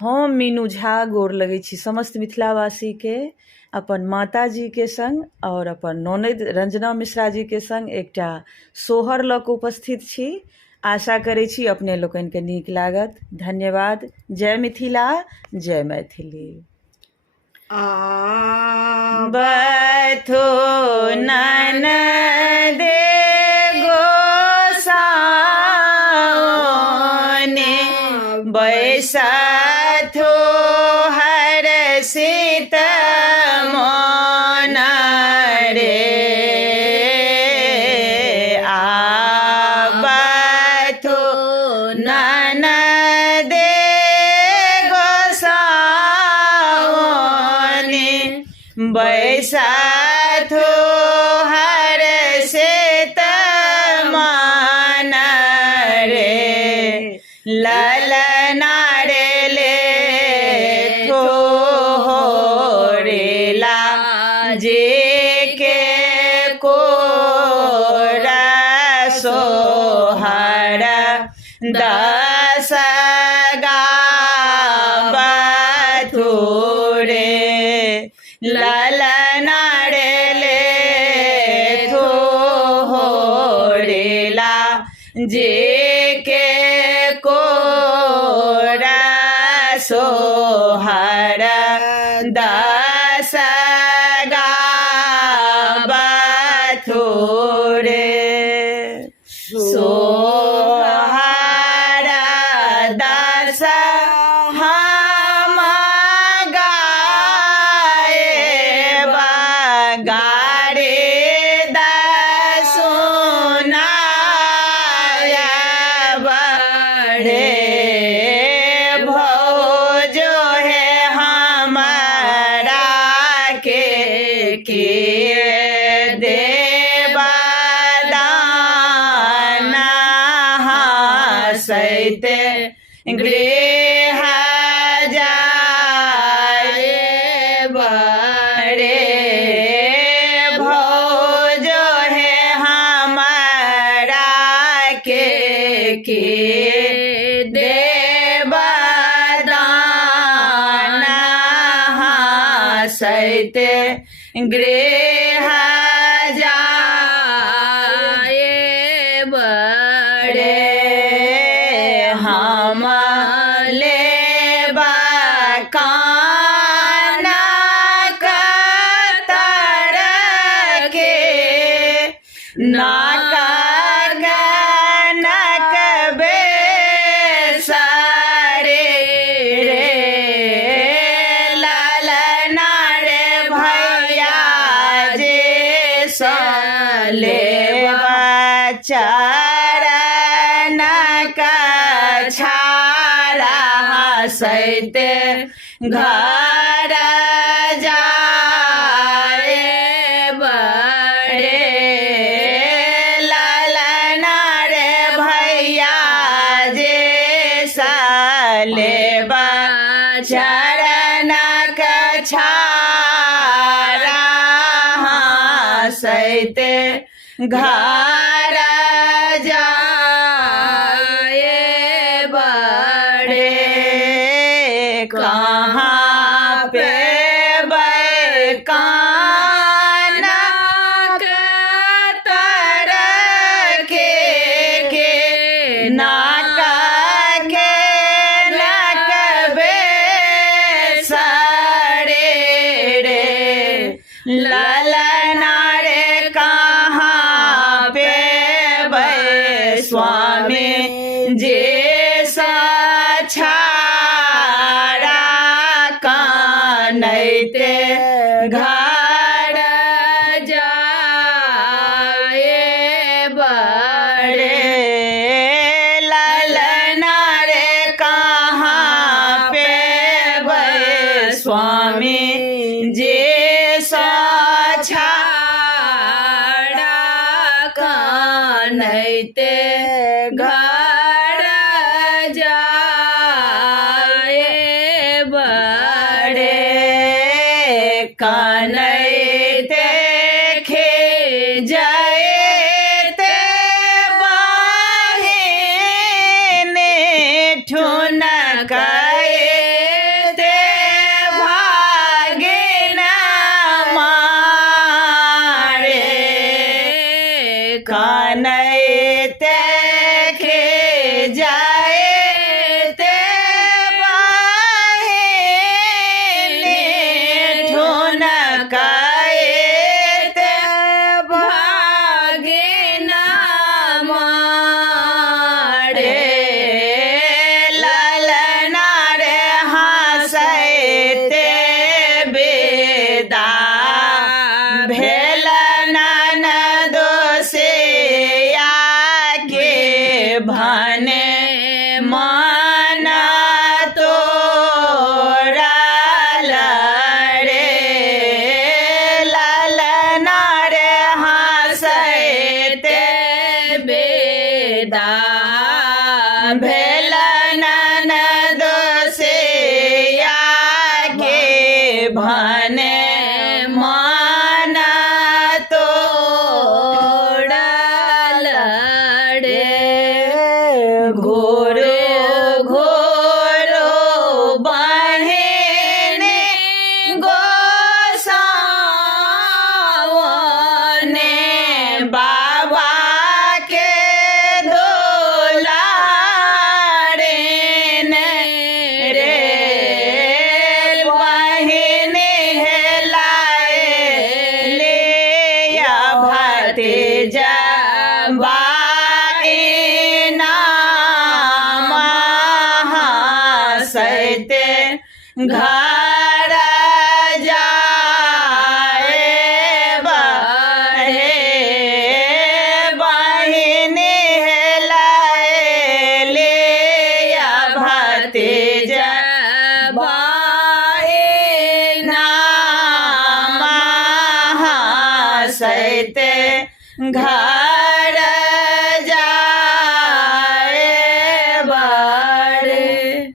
हम मीनू झा गोर लगै छी समस्त मिथिलावासी के अपन माताजी के संग और अपन ननद रंजना मिश्रा जी के संग एकटा सोहर लऽ कऽ उपस्थित छी। आशा करै छी अपने लोकनि के नीक लागत। धन्यवाद। जय मिथिला, जय मैथिली। बथो ननदे गोसाउने बैसथो हरषित मन रे। आबथो ननदे गोसाउने बैसथो हरषित मन रे। ललना रे लेथो होरेला जे के कोरा सोहर दस गाबथो रे। ललना रे लेथो होरेला जे के कोरा सोहर दस गाबथो रे। सोहर दस हम गाएब गारे दसुनायब रे। भौजो है हमारा के देवा दाना हँसैते गृह जाए बड़े। भौजो है हमारा के देवा दाना हँसैते गृह जाए बड़े। हम लेबा कानक तर के नाक गनक बेसरे रे। ललना रे भैया जे लेबा चरणक छाड़ा हँसैते घर जाए बड़े। ललना रे भैया जे लेबा चरणक छाड़ा हँसैते घर जाए बड़े। कहाँ पे कानक तर के नाक के नक बेसरे रे। ललना रे कहाँ पे स्वामी जे छाड़ा कानैते घर जाए बड़े। ललना रे कहाँ पे स्वामी जे छाड़ा कानैते घर जाए बड़े। कानैते खे जाएते बहिने ठुनकाए सैते घर जाए बहे बहिनी हेलाए ले भतीजा बहिना सैते घर